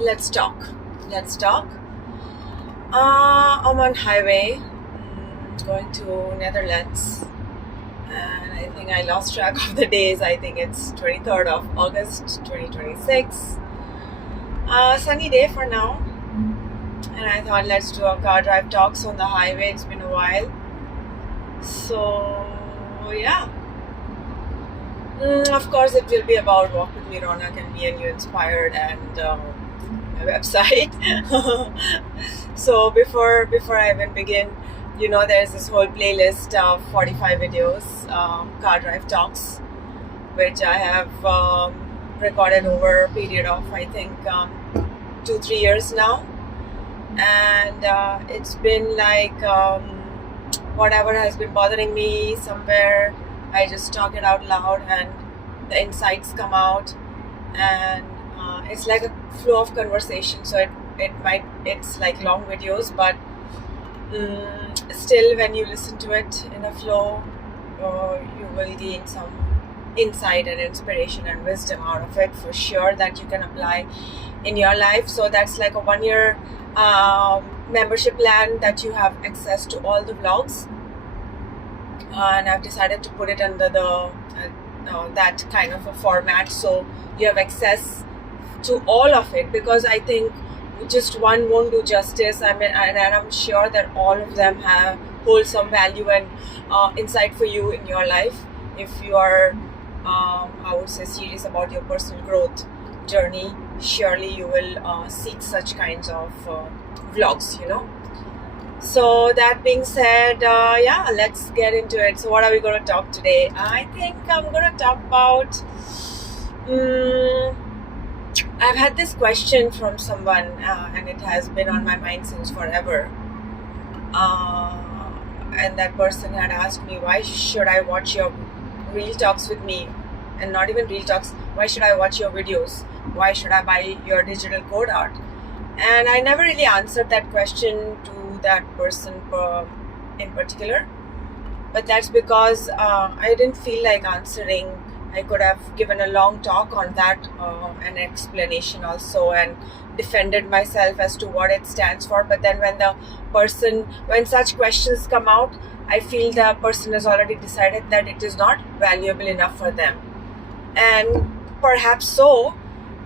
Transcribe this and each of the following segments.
Let's talk. Let's talk. I'm on highway going to Netherlands, and I think I lost track of the days. I think it's 23rd of August 2026. Sunny day for now, and I thought let's do a car drive talks on the highway. It's been a while, so yeah. Of course, it will be about Walk with Me, Ronak, and Me and You Inspired, and my website. So before I even begin, there's this whole playlist of 45 videos, car drive talks, which I have recorded over a period of I think 2-3 years now, and it's been like whatever has been bothering me somewhere, I just talk it out loud and the insights come out, and it's like a flow of conversation. So it's like long videos, but still when you listen to it in a flow, you will gain some insight and inspiration and wisdom out of it for sure that you can apply in your life. So that's like a 1-year membership plan that you have access to all the vlogs, and I've decided to put it under the that kind of a format, so you have access to all of it, because I think just one won't do justice. I mean, and I'm sure that all of them hold some value and insight for you in your life if you are I would say serious about your personal growth journey. Surely you will seek such kinds of vlogs, So that being said, let's get into it. So what are we going to talk today? I think I'm going to talk about I've had this question from someone, and it has been on my mind since forever, and that person had asked me, why should I watch your Real Talks with me, and not even Real Talks, why should I watch your videos, why should I buy your digital code art? And I never really answered that question to that person in particular, but that's because I didn't feel like answering. I could have given a long talk on that, an explanation also, and defended myself as to what it stands for. But then when such questions come out, I feel the person has already decided that it is not valuable enough for them. And perhaps so,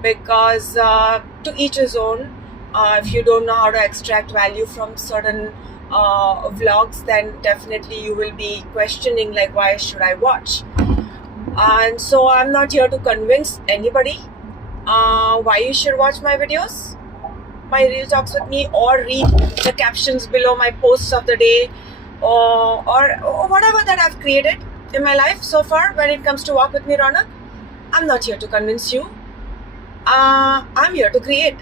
because to each his own. If you don't know how to extract value from certain vlogs, then definitely you will be questioning, like, why should I watch? And so I'm not here to convince anybody why you should watch my videos, my Real Talks with Me, or read the captions below my posts of the day, or whatever that I've created in my life so far when it comes to Walk with Me, Ronak. I'm not here to convince you. I'm here to create.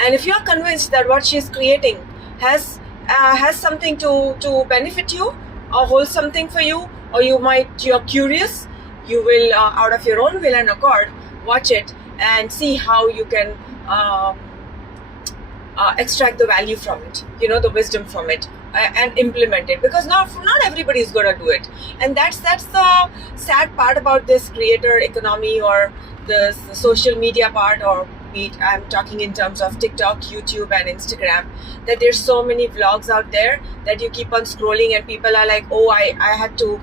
And if you are convinced that what she is creating has something to benefit you, or hold something for you, or you're curious, you will out of your own will and accord watch it and see how you can extract the value from it, the wisdom from it, and implement it, because not everybody is going to do it. And that's the sad part about this creator economy, or the social media part, or I'm talking in terms of TikTok, YouTube, and Instagram, that there's so many vlogs out there that you keep on scrolling and people are like, oh, I had to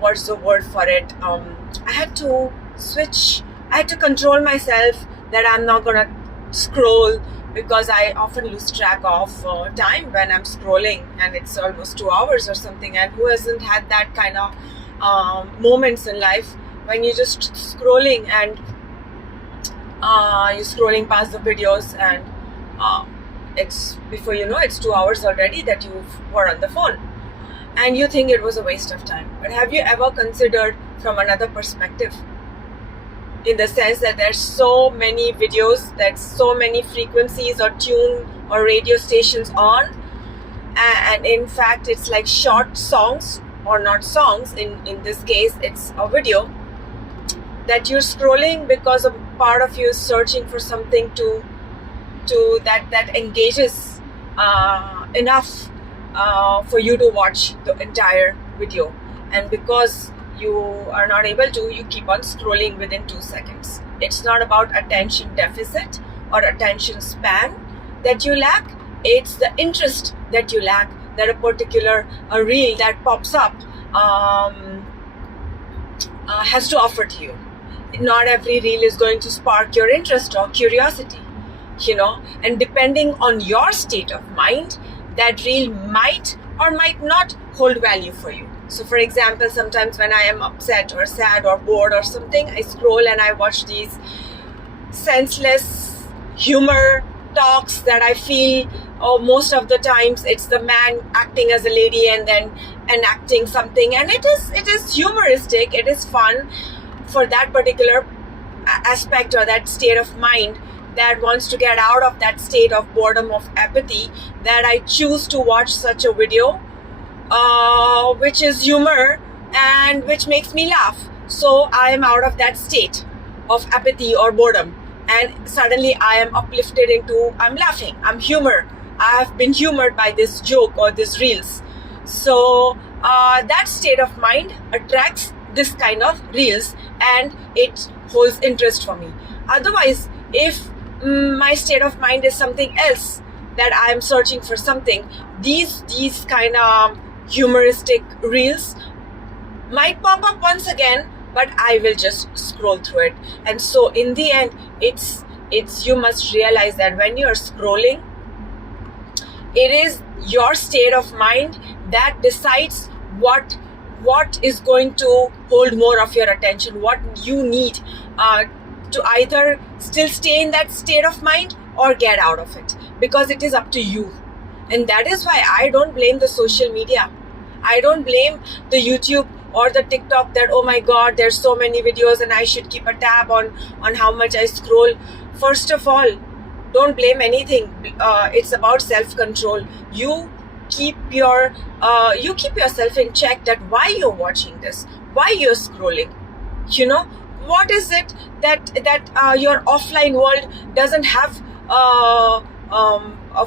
what's the word for it, I had to control myself that I'm not gonna scroll, because I often lose track of time when I'm scrolling, and it's almost 2 hours or something. And who hasn't had that kind of moments in life when you're just scrolling, and you're scrolling past the videos, and it's before you know it's 2 hours already that you were on the phone, and you think it was a waste of time. But have you ever considered from another perspective, in the sense that there's so many videos, there's so many frequencies or tune or radio stations on, and in fact it's like short songs, or not songs, in this case it's a video that you're scrolling because a part of you is searching for something to that engages enough for you to watch the entire video. And because you are not able to, you keep on scrolling within 2 seconds. It's not about attention deficit or attention span that you lack. It's the interest that you lack, that a particular reel that pops up has to offer to you. Not every reel is going to spark your interest or curiosity, and depending on your state of mind, that reel might or might not hold value for you. So for example, sometimes when I am upset or sad or bored or something, I scroll and I watch these senseless humor talks that I feel most of the times it's the man acting as a lady and then enacting something, and it is humoristic, it is fun for that particular aspect or that state of mind that wants to get out of that state of boredom, of apathy, that I choose to watch such a video which is humor and which makes me laugh. So I am out of that state of apathy or boredom, and suddenly I am uplifted into, I'm laughing, I'm humor, I have been humored by this joke or this reels. So that state of mind attracts this kind of reels and it holds interest for me. Otherwise, if my state of mind is something else, that I am searching for something, these kind of humoristic reels might pop up once again, but I will just scroll through it. And so in the end, it's you must realize that when you're scrolling, it is your state of mind that decides what is going to hold more of your attention, what you need to either still stay in that state of mind or get out of it, because it is up to you. And that is why I don't blame the social media. I don't blame the YouTube or the TikTok that, oh my God, there's so many videos and I should keep a tab on how much I scroll. First of all, don't blame anything. It's about self-control. You keep yourself in check, that why you're watching this, why you're scrolling. What is it that your offline world doesn't have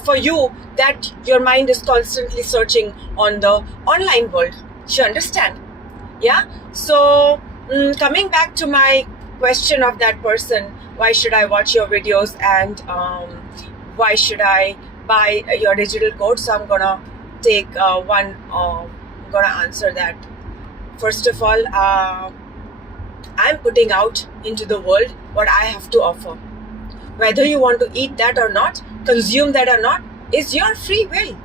for you, that your mind is constantly searching on the online world? You understand? Yeah. So coming back to my question of that person, why should I watch your videos and why should I buy your digital code? So I'm gonna take I'm gonna answer that. First of all, I'm putting out into the world what I have to offer. Whether you want to eat that or not, consume that or not, is your free will.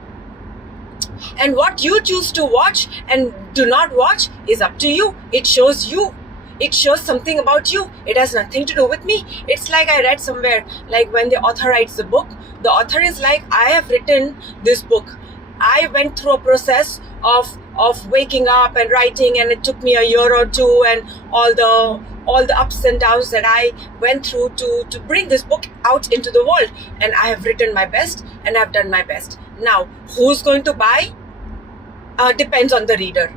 And what you choose to watch and do not watch is up to you. It shows you. It shows something about you. It has nothing to do with me. It's like I read somewhere, like when the author writes the book, the author is like, I have written this book. I went through a process of waking up and writing, and it took me a year or two, and all the ups and downs that I went through to bring this book out into the world. And I have written my best and I've done my best. Now, who's going to buy? Depends on the reader.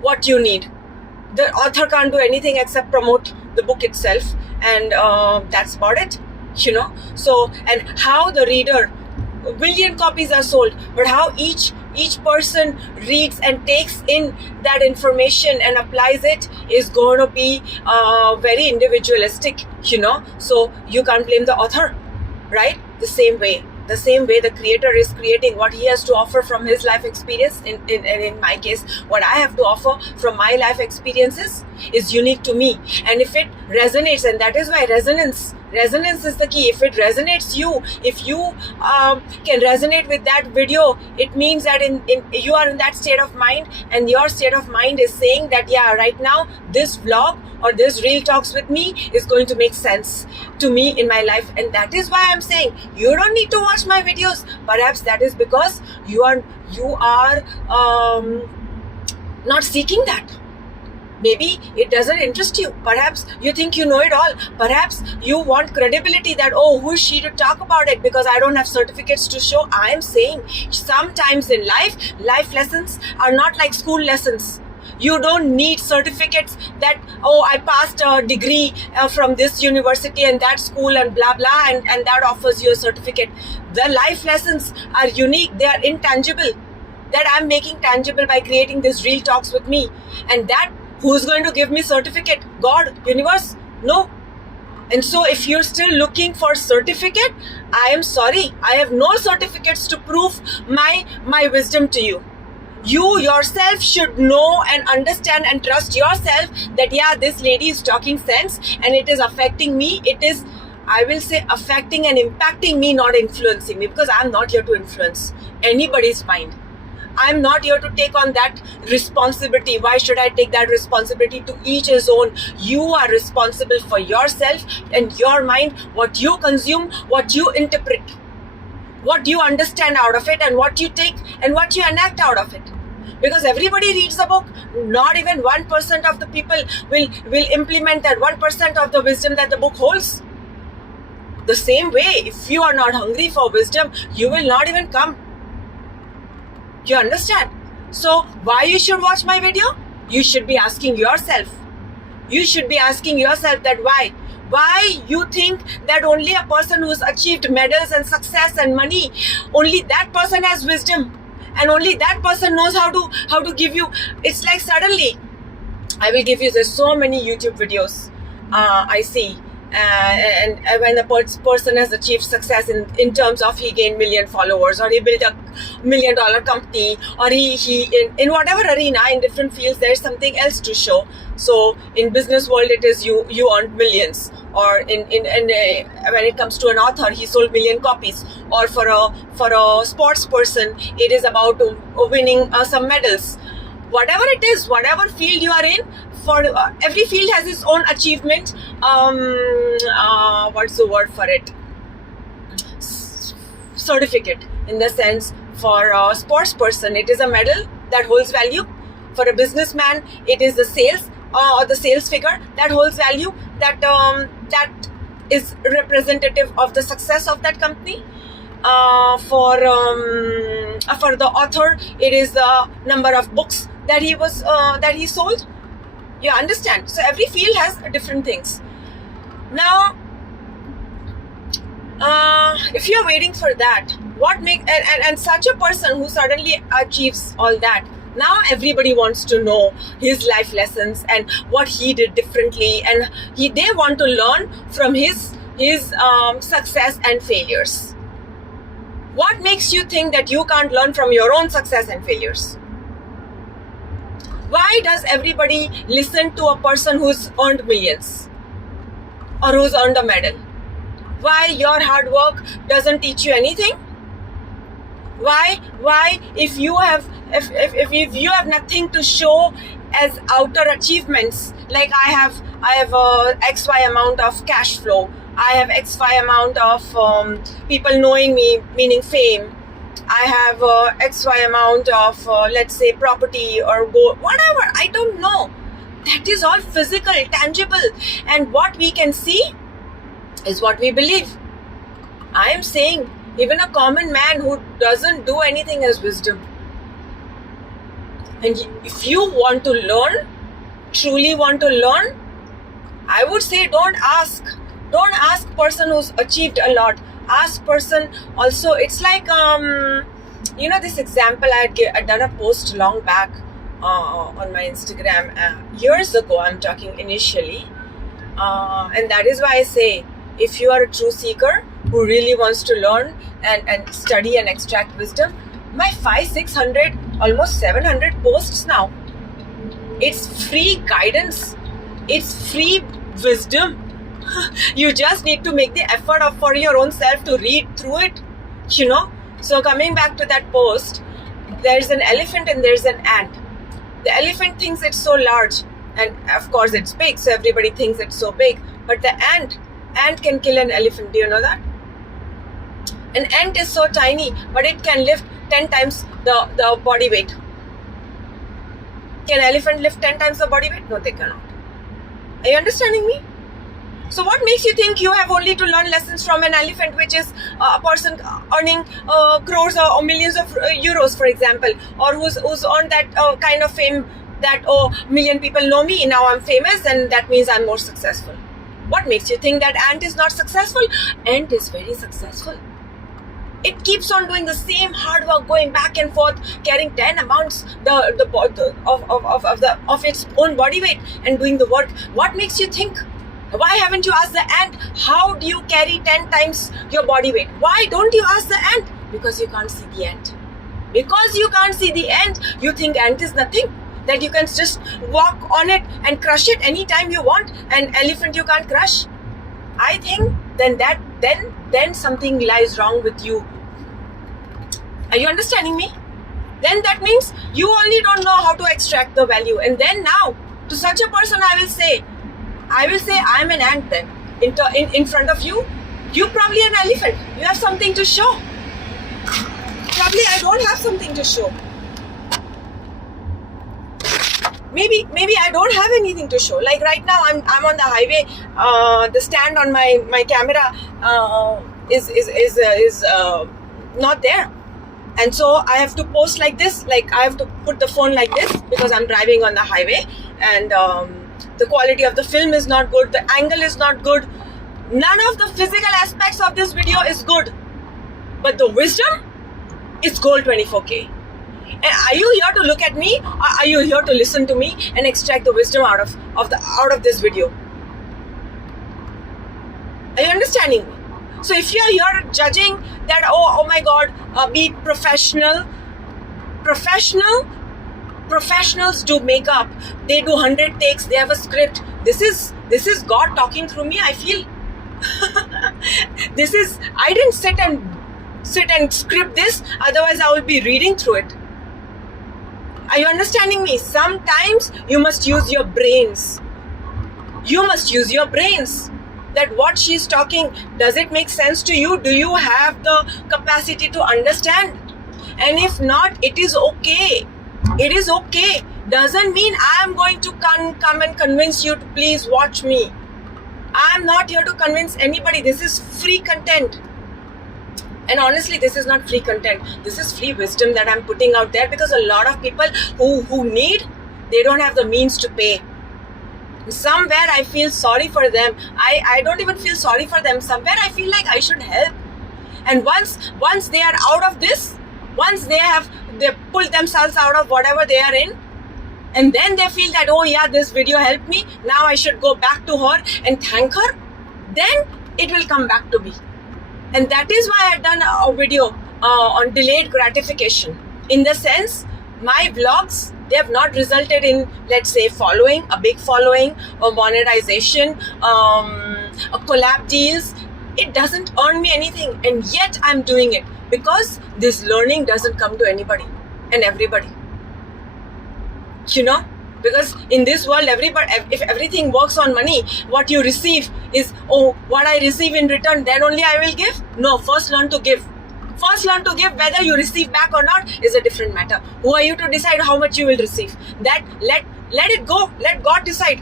What you need. The author can't do anything except promote the book itself, and that's about it. So, and how the reader, 1 billion copies are sold, but how each person reads and takes in that information and applies it is going to be very individualistic. So you can't blame the author, right? The same way the creator is creating what he has to offer from his life experience. In my case, what I have to offer from my life experiences is unique to me. And if it resonates, and that is why resonance is the key. If it resonates you, if you can resonate with that video, it means that you are in that state of mind, and your state of mind is saying that, yeah, right now this vlog or this Real Talks with Me is going to make sense to me in my life. And that is why I'm saying you don't need to watch my videos. Perhaps that is because you are not seeking that. Maybe it doesn't interest you. Perhaps you think you know it all. Perhaps you want credibility, that, oh, who is she to talk about it, because I don't have certificates to show. I am saying sometimes in life lessons are not like school lessons. You don't need certificates that, oh, I passed a degree from this university and that school and blah, blah, and that offers you a certificate. The life lessons are unique. They are intangible. That I'm making tangible by creating this Real Talks with Me. And that, who's going to give me certificate? God? Universe? No. And so if you're still looking for certificate, I am sorry, I have no certificates to prove my wisdom to you. You yourself should know and understand and trust yourself that yeah, this lady is talking sense and it is affecting me. It is, I will say, affecting and impacting me, not influencing me, because I'm not here to influence anybody's mind. I'm not here to take on that responsibility. Why should I take that responsibility? To each his own. You are responsible for yourself and your mind, what you consume, what you interpret, what you understand out of it, and what you take and what you enact out of it. Because everybody reads a book, not even 1% of the people will implement that 1% of the wisdom that the book holds. The same way, if you are not hungry for wisdom, you will not even come. You understand? So why you should watch my video? You should be asking yourself. You should be asking yourself that why? Why you think that only a person who's achieved medals and success and money, only that person has wisdom, and only that person knows how to give you. It's like suddenly, I will give you, there's so many YouTube videos I see. And when a person has achieved success in terms of he gained million followers, or he built a $1 million company, or he in whatever arena, in different fields, there's something else to show. So in business world, it is you earned millions, or in when it comes to an author, he sold 1 million copies, or for a sports person, it is about winning some medals. Whatever it is, whatever field you are in, for every field has its own achievement. What's the word for it? Certificate. In the sense, for a sports person, it is a medal that holds value. For a businessman, it is the sales or the sales figure that holds value. That is representative of the success of that company. For the author, it is the number of books that he sold. You understand? So every field has different things. Now, if you're waiting for that, what make and such a person who suddenly achieves all that, now everybody wants to know his life lessons and what he did differently, and they want to learn from his success and failures. What makes you think that you can't learn from your own success and failures? Why does everybody listen to a person who's earned millions or who's earned a medal? Why your hard work doesn't teach you anything? Why if you have nothing to show as outer achievements, like I have XY amount of cash flow, I have XY amount of people knowing me, meaning fame, I have XY amount of, let's say, property or gold, whatever, I don't know. That is all physical, tangible. And what we can see is what we believe. I am saying, even a common man who doesn't do anything has wisdom. And if you want to learn, truly want to learn, I would say don't ask person who's achieved a lot. Ask person also. It's like this example I'd done a post long back on my Instagram years ago. I'm talking initially, and that is why I say, if you are a true seeker who really wants to learn and study and extract wisdom, my 500-600, almost 700 posts now. It's free guidance. It's free wisdom. You just need to make the effort for your own self to read through it, So coming back to that post, there's an elephant and there's an ant. The elephant thinks it's so large, and of course it's big, so everybody thinks it's so big. But the ant can kill an elephant. Do you know that? An ant is so tiny, but it can lift 10 times the body weight. Can an elephant lift 10 times the body weight? No, they cannot. Are you understanding me? So what makes you think you have only to learn lessons from an elephant, which is a person earning crores or millions of euros, for example, or who's on that kind of fame that, 1 million people know me, now I'm famous, and that means I'm more successful. What makes you think that ant is not successful? Ant is very successful. It keeps on doing the same hard work, going back and forth, carrying 10 amounts of its own body weight and doing the work. What makes you think Why haven't you asked the ant, how do you carry 10 times your body weight? Why don't you ask the ant? Because you can't see the ant. Because you can't see the ant, you think ant is nothing, that you can just walk on it and crush it anytime you want. An elephant you can't crush. I think then something lies wrong with you. Are you understanding me? Then that means you only don't know how to extract the value. And then now, to such a person, I will say, I'm an ant then. In front of you, you probably an elephant. You have something to show. Probably I don't have something to show. Maybe I don't have anything to show. Like right now, I'm on the highway. The stand on my camera is not there. And so I have to post like this, like I have to put the phone like this because I'm driving on the highway, and the quality of the film is not good, the angle is not good, none of the physical aspects of this video is good, but the wisdom is gold 24K. And are you here to look at me, or are you here to listen to me and extract the wisdom out of this video? Are you understanding me? So if you're here judging that, oh my God, be professional. Professionals do makeup. They do 100 takes. They have a script. This is God talking through me, I feel. I didn't sit and script this. Otherwise, I will be reading through it. Are you understanding me? Sometimes you must use your brains. You must use your brains. That what she's talking, does it make sense to you? Do you have the capacity to understand? And if not, it is okay. It is okay. Doesn't mean I am going to come and convince you to please watch me. I am not here to convince anybody. This is free content. And honestly, this is not free content. This is free wisdom that I'm putting out there, because a lot of people who need, they don't have the means to pay. Somewhere I feel sorry for them. I don't even feel sorry for them. Somewhere I feel like I should help. And once they are out of this, once they pulled themselves out of whatever they are in, and then they feel that, oh yeah, this video helped me, now I should go back to her and thank her, then it will come back to me. And that is why I had done a video on delayed gratification. In the sense, my vlogs, they have not resulted in, let's say, a big following, or monetization, a collab deals. It doesn't earn me anything, and yet I'm doing it because this learning doesn't come to anybody and everybody. You know, because in this world, if everything works on money, what you receive is, oh, what I receive in return, then only I will give. No, first learn to give. First learn to give. Whether you receive back or not is a different matter. Who are you to decide how much you will receive? That let it go. Let God decide.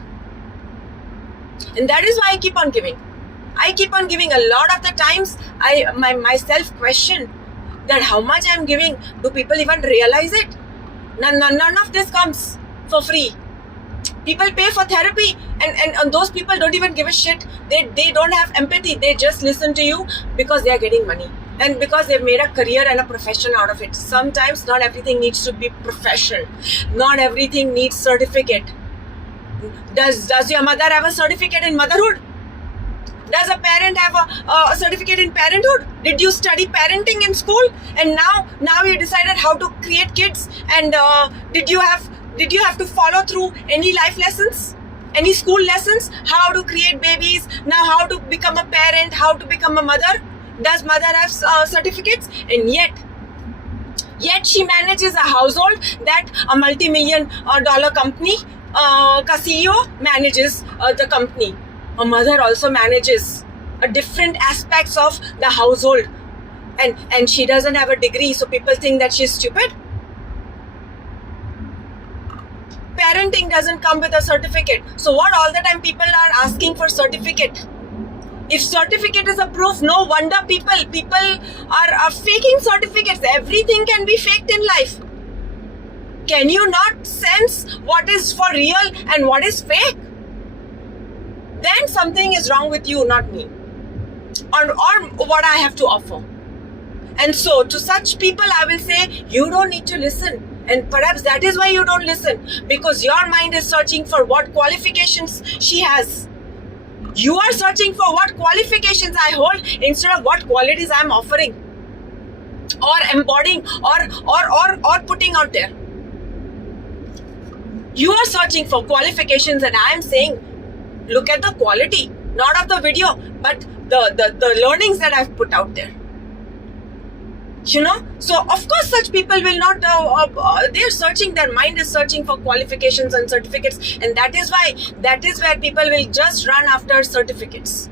And that is why I keep on giving. I keep on giving. A lot of the times I myself question that how much I'm giving. Do people even realize it? None of this comes for free. People pay for therapy, and those people don't even give a shit. They don't have empathy. They just listen to you because they are getting money. And because they've made a career and a profession out of it. Sometimes not everything needs to be profession. Not everything needs certificate. Does your mother have a certificate in motherhood? Does a parent have a certificate in parenthood? Did you study parenting in school? And now you decided how to create kids? And did you have to follow through any life lessons? Any school lessons? How to create babies? Now how to become a parent? How to become a mother? Does mother have certificates? And yet she manages a household that a multi-million dollar company ka CEO manages the company. A mother also manages different aspects of the household, and she doesn't have a degree, so people think that she's stupid. Parenting doesn't come with a certificate. So what all the time people are asking for certificate? If certificate is a proof, no wonder people are faking certificates. Everything can be faked in life. Can you not sense what is for real and what is fake? Then something is wrong with you, not me. Or what I have to offer. And so to such people, I will say, you don't need to listen. And perhaps that is why you don't listen. Because your mind is searching for what qualifications she has. You are searching for what qualifications I hold instead of what qualities I'm offering or embodying or putting out there. You are searching for qualifications, and I am saying, look at the quality, not of the video, but the learnings that I've put out there. So of course such people will not, they're searching, their mind is searching for qualifications and certificates, and that is where people will just run after certificates.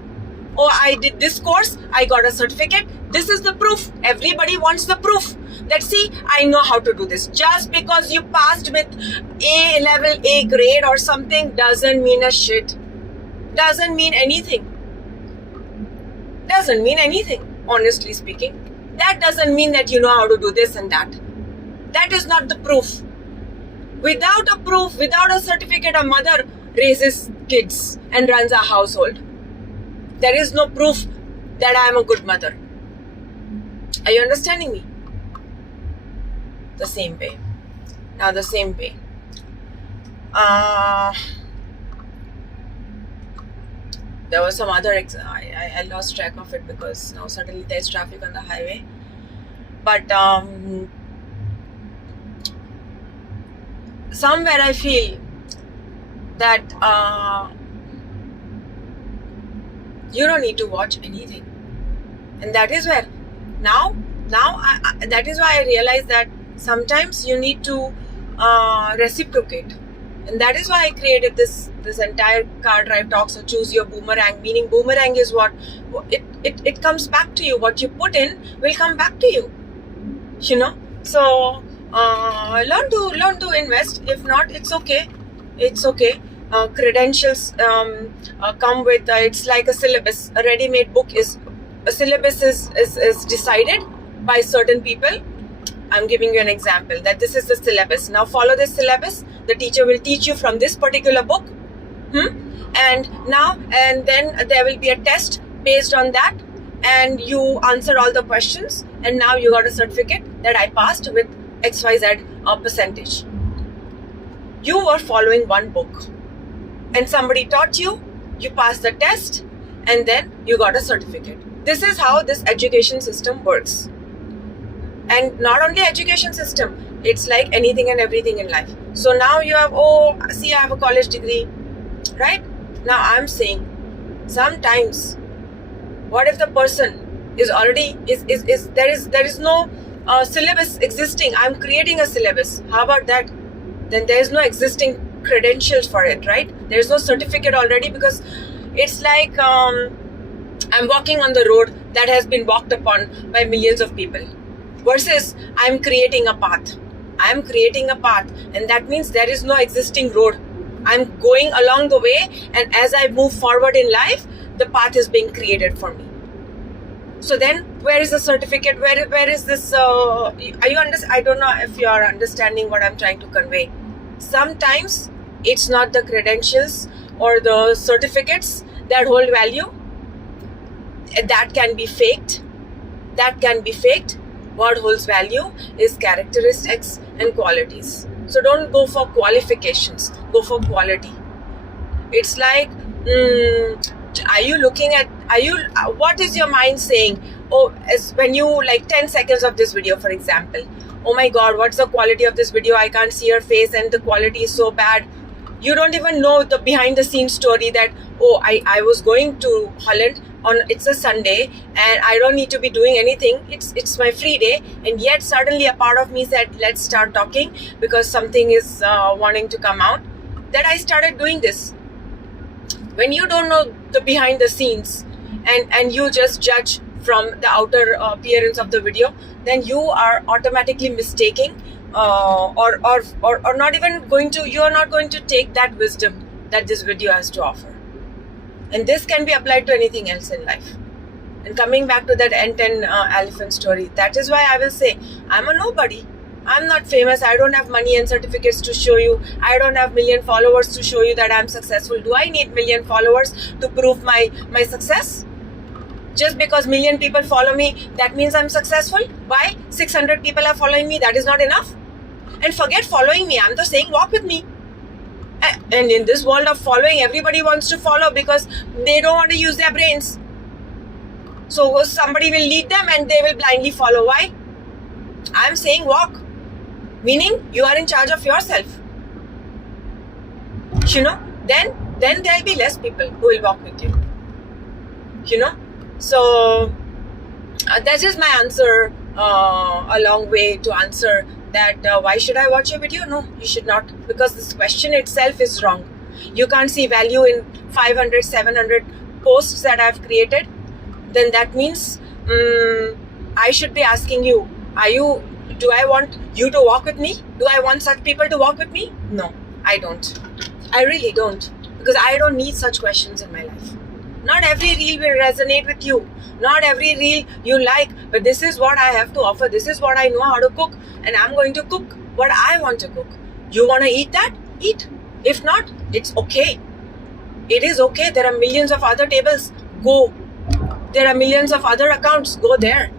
Oh, I did this course, I got a certificate, this is the proof. Everybody wants the proof that, see, I know how to do this. Just because you passed with A level, A grade or something doesn't mean a shit. Doesn't mean anything. Doesn't mean anything, honestly speaking. That doesn't mean that you know how to do this and that. That is not the proof. Without a proof, without a certificate, a mother raises kids and runs a household. There is no proof that I am a good mother. Are you understanding me? The same way. Now the same way. There was some other, I lost track of it because now suddenly there's traffic on the highway. But somewhere I feel that you don't need to watch anything. And that is where, now that is why I realize that sometimes you need to reciprocate. And that is why I created this entire car drive talks, or choose your boomerang. Meaning boomerang is what it comes back to you. What you put in will come back to you. So learn to invest. If not, it's okay. It's okay. Credentials come with it's like a syllabus. A ready-made book is a syllabus is decided by certain people. I'm giving you an example that this is the syllabus. Now follow this syllabus. The teacher will teach you from this particular book. And then there will be a test based on that, and you answer all the questions, and now you got a certificate that I passed with XYZ percentage. You were following one book, and somebody taught you, you passed the test, and then you got a certificate. This is how this education system works. And not only education system, it's like anything and everything in life. So now you have, I have a college degree, right? Now I'm saying, sometimes, what if the person is already, there is no syllabus existing. I'm creating a syllabus. How about that? Then there is no existing credentials for it, right? There is no certificate already, because it's like I'm walking on the road that has been walked upon by millions of people. Versus I'm creating a path. I'm creating a path, and that means there is no existing road. I'm going along the way, and as I move forward in life, the path is being created for me. So then, where is the certificate? Where is this? Are you I don't know if you are understanding what I'm trying to convey. Sometimes it's not the credentials or the certificates that hold value. That can be faked. What holds value is characteristics and qualities. So don't go for qualifications, go for quality. It's like, what is your mind saying? As when you, 10 seconds of this video, for example. Oh my God, what's the quality of this video? I can't see her face and the quality is so bad. You don't even know the behind the scenes story that, I was going to Holland it's a Sunday and I don't need to be doing anything. It's my free day, and yet suddenly a part of me said, let's start talking because something is wanting to come out. That I started doing this. When you don't know the behind the scenes and you just judge from the outer appearance of the video, then you are automatically mistaking or not even going to, you are not going to take that wisdom that this video has to offer. And this can be applied to anything else in life. And coming back to that N10 elephant story, that is why I will say, I'm a nobody. I'm not famous. I don't have money and certificates to show you. I don't have million followers to show you that I'm successful. Do I need million followers to prove my success? Just because million people follow me, that means I'm successful? Why? 600 people are following me. That is not enough? And forget following me. I'm just saying walk with me. And in this world of following, everybody wants to follow because they don't want to use their brains. So somebody will lead them and they will blindly follow. Why? I'm saying walk, meaning you are in charge of yourself. Then there'll be less people who will walk with you. So that is my answer, a long way to answer that why should I watch your video? No, you should not, because this question itself is wrong. You can't see value in 500, 700 posts that I've created. Then that means I should be asking you, do I want you to walk with me? Do I want such people to walk with me? No, I don't. I really don't, because I don't need such questions in my life. Not every reel will resonate with you. Not every reel you like, but this is what I have to offer. This is what I know how to cook, and I'm going to cook what I want to cook. You want to eat that? Eat. If not, it's okay. It is okay. There are millions of other tables. Go. There are millions of other accounts. Go there.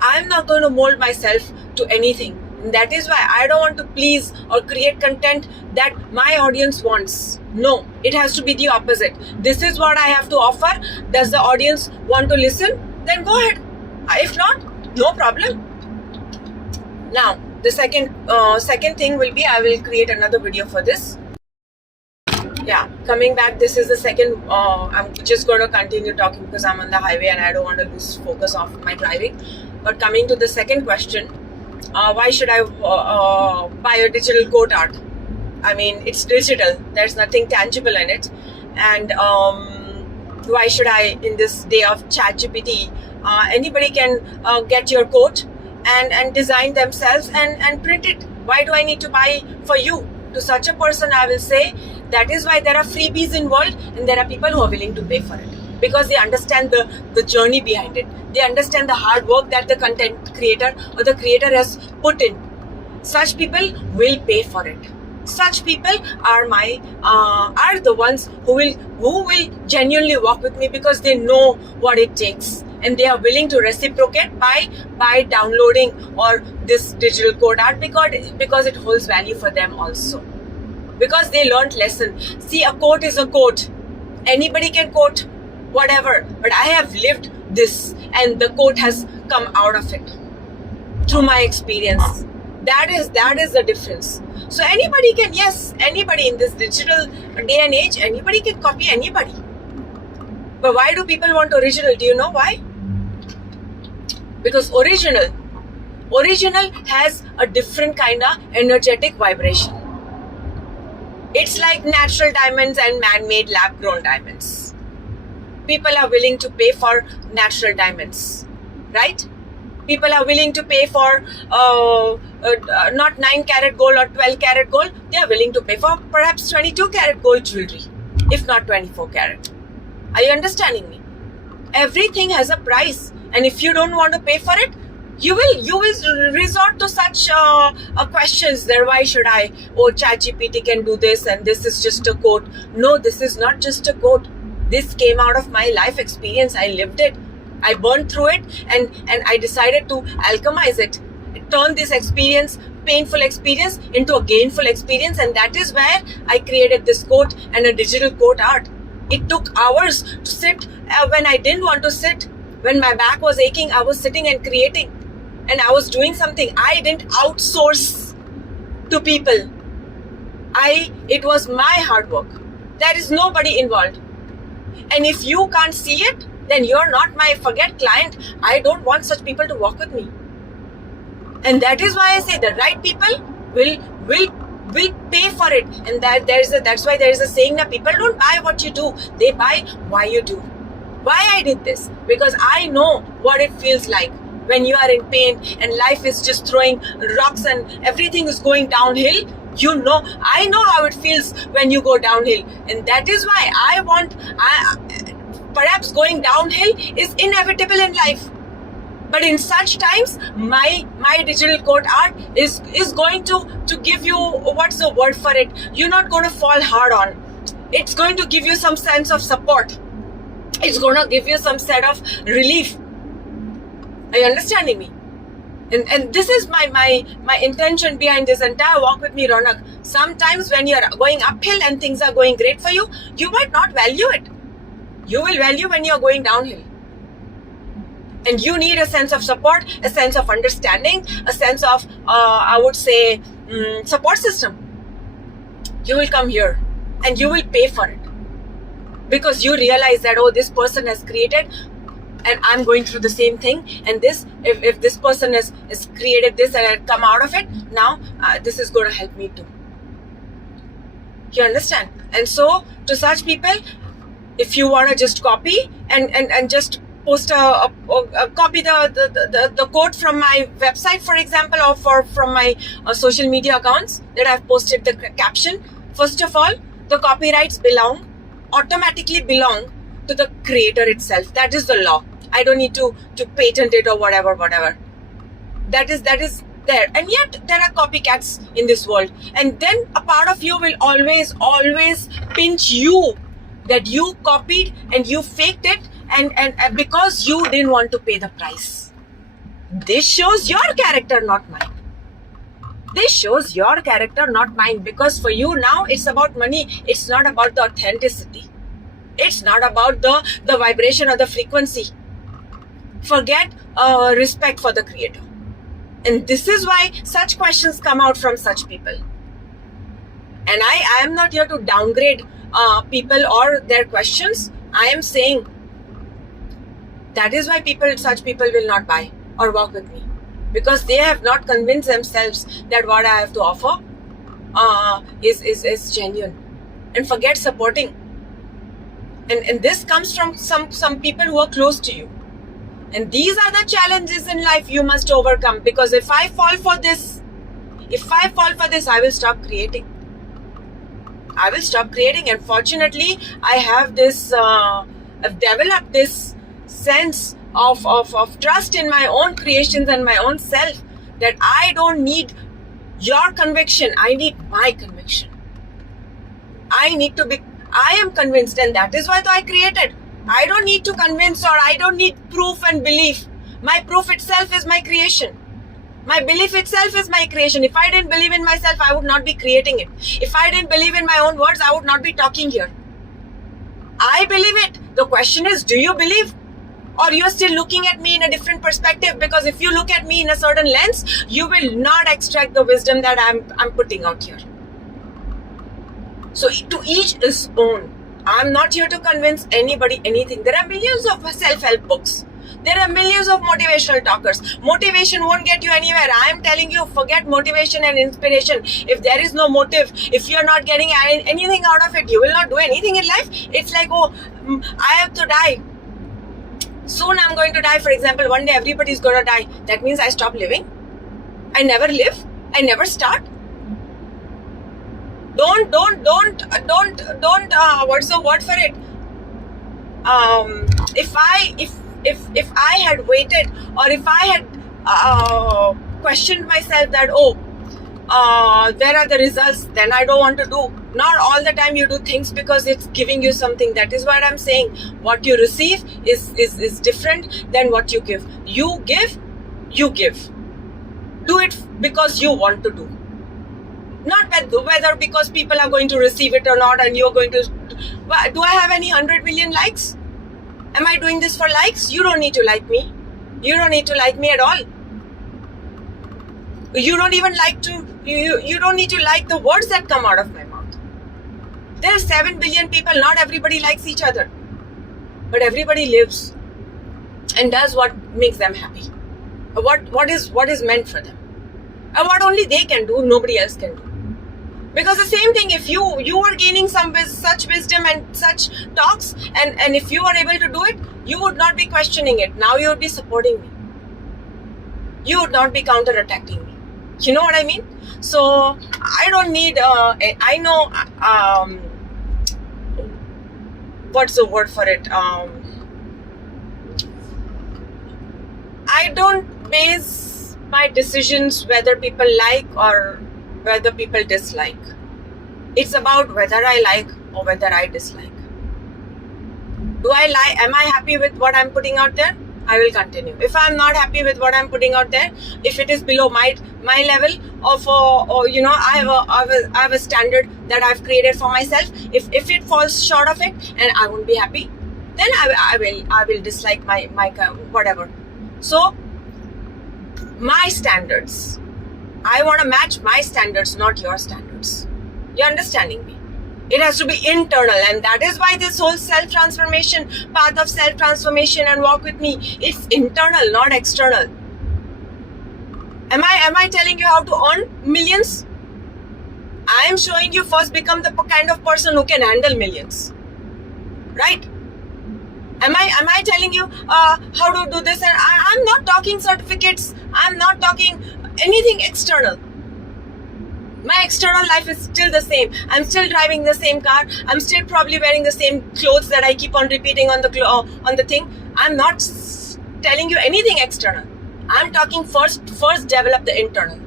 I'm not going to mold myself to anything. That is why I don't want to please or create content that my audience wants. No, it has to be the opposite. This is what I have to offer. Does the audience want to listen? Then go ahead. If not, no problem. Now, the second thing will be I will create another video for this. Yeah, coming back, this is the second. I'm just going to continue talking because I'm on the highway and I don't want to lose focus of my driving. But coming to the second question, why should I buy a digital coat art? I mean, it's digital. There's nothing tangible in it. And why should I, in this day of ChatGPT, anybody can get your coat and design themselves and print it. Why do I need to buy for you? To such a person, I will say, that is why there are freebies involved and there are people who are willing to pay for it. Because they understand the journey behind it. They understand the hard work that the content creator or the creator has put in. Such people will pay for it. Such people are are the ones who will genuinely walk with me because they know what it takes, and they are willing to reciprocate by downloading or this digital code art because it holds value for them also. Because they learned lesson. See, a quote is a quote. Anybody can quote whatever, but I have lived this and the quote has come out of it through my experience. That is the difference. So anybody in this digital day and age, anybody can copy anybody. But why do people want original? Do you know why? Because original has a different kind of energetic vibration. It's like natural diamonds and man-made lab-grown diamonds. People are willing to pay for natural diamonds, right? People are willing to pay for not 9-carat gold or 12-carat gold. They are willing to pay for perhaps 22-carat gold jewelry, if not 24-carat. Are you understanding me? Everything has a price, and if you don't want to pay for it, you will resort to such questions. There, why should I? Oh, ChatGPT can do this, and this is just a quote. No, this is not just a quote. This came out of my life experience. I lived it. I burned through it and I decided to alchemize it. Turn this experience, painful experience, into a gainful experience, and that is where I created this quote and a digital quote art. It took hours to sit when I didn't want to sit. When my back was aching, I was sitting and creating. And I was doing something. I didn't outsource to people. It was my hard work. There is nobody involved. And if you can't see it, then you're not my client. I don't want such people to walk with me. And that is why I say the right people will pay for it. And that's why there is a saying that people don't buy what you do. They buy why you do. Why I did this? Because I know what it feels like when you are in pain and life is just throwing rocks and everything is going downhill. I know how it feels when you go downhill. And that is why perhaps going downhill is inevitable in life. But in such times, my digital code art is going to give you, what's the word for it? You're not going to fall hard on. It's going to give you some sense of support. It's going to give you some set of relief. Are you understanding me? And this is my intention behind this entire Walk With Me Ronak. Sometimes when you're going uphill and things are going great for you, you might not value it. You will value when you're going downhill. And you need a sense of support, a sense of understanding, a sense of, I would say, support system. You will come here and you will pay for it. Because you realize that, oh, this person has created and I'm going through the same thing. And this, if this person has created this and had come out of it, now this is going to help me too. You understand? And so to such people, if you want to just copy and just post copy the quote from my website, for example, or from my social media accounts that I've posted the caption. First of all, the copyrights automatically belong to the creator itself. That is the law. I don't need to patent it or whatever. That is there. And yet there are copycats in this world. And then a part of you will always pinch you that you copied and you faked it and because you didn't want to pay the price. This shows your character, not mine. This shows your character, not mine. Because for you now, it's about money. It's not about the authenticity. It's not about the vibration or the frequency. Forget respect for the creator. And this is why such questions come out from such people. And I am not here to downgrade people or their questions. I am saying that is why such people will not buy or walk with me, because they have not convinced themselves that what I have to offer is genuine. And forget supporting. And this comes from some people who are close to you. And these are the challenges in life you must overcome. Because if I fall for this, I will stop creating. And fortunately, I have this, I've developed this sense of trust in my own creations and my own self, that I don't need your conviction. I need my conviction. I am convinced, and that is why I created. I don't need to convince, or I don't need proof and belief. My proof itself is my creation. My belief itself is my creation. If I didn't believe in myself, I would not be creating it. If I didn't believe in my own words, I would not be talking here. I believe it. The question is, do you believe? Or you're still looking at me in a different perspective? Because if you look at me in a certain lens, you will not extract the wisdom that I'm putting out here. So to each his own. I'm not here to convince anybody anything. There are millions of self-help books. There are millions of motivational talkers. Motivation won't get you anywhere. I am telling you, forget motivation and inspiration. If there is no motive, if you're not getting anything out of it, you will not do anything in life. It's like, oh, I have to die. Soon I'm going to die. For example, one day everybody's going to die. That means I stop living. I never live. I never start. Don't, what's the word for it? If I had waited, or if I had questioned myself that, where are the results, then I don't want to do. Not all the time you do things because it's giving you something. That is what I'm saying. What you receive is different than what you give. You give. Do it because you want to do. Not whether because people are going to receive it or not, and you're going to. Do I have any 100 million likes? Am I doing this for likes? You don't need to like me. You don't need to like me at all. You don't even like to. You don't need to like the words that come out of my mouth. There are 7 billion people. Not everybody likes each other, but everybody lives and does what makes them happy. What is meant for them, and what only they can do, nobody else can do. Because the same thing, if you were gaining such wisdom and such talks, and if you were able to do it, you would not be questioning it. Now you would be supporting me. You would not be counter-attacking me. You know what I mean? So I don't need. I know. What's the word for it? I don't base my decisions whether people like or whether people dislike. It's about whether I like or whether I dislike. Do I like? Am I happy with what I'm putting out there? I will continue. If I'm not happy with what I'm putting out there, if it is below my level of, or you know, I have a standard that I've created for myself. If it falls short of it, and I won't be happy, then I will dislike my whatever. So my standards, I want to match my standards, not your standards. You're understanding me? It has to be internal, and that is why this whole self-transformation, path of self-transformation and walk with me, it's internal, not external. Am I telling you how to earn millions? I am showing you first become the kind of person who can handle millions. Right? Am I telling you how to do this? And I'm not talking certificates. I'm not talking anything external. My external life is still the same. I'm still driving the same car. I'm still probably wearing the same clothes that I keep on repeating on the thing. I'm not telling you anything external. I'm talking first develop the internal.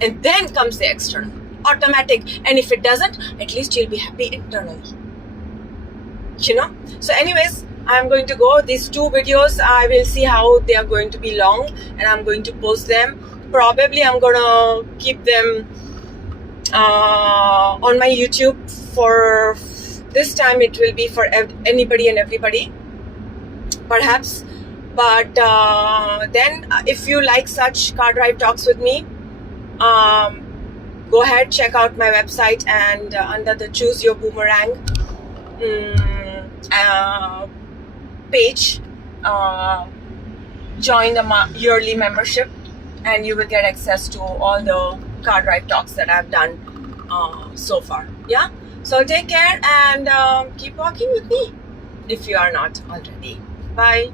And then comes the external. Automatic. And if it doesn't, at least you'll be happy internally. You know? So anyways, I'm going to go. These 2 videos, I will see how they are going to be long, and I'm going to post them. Probably I'm gonna keep them on my YouTube. For this time it will be for anybody and everybody, perhaps. But then if you like such car drive talks with me, go ahead, check out my website, and under the Choose Your Boomerang page, join the yearly membership, and you will get access to all the car drive talks that I've done so far. Yeah, so take care, and keep walking with me if you are not already. Bye.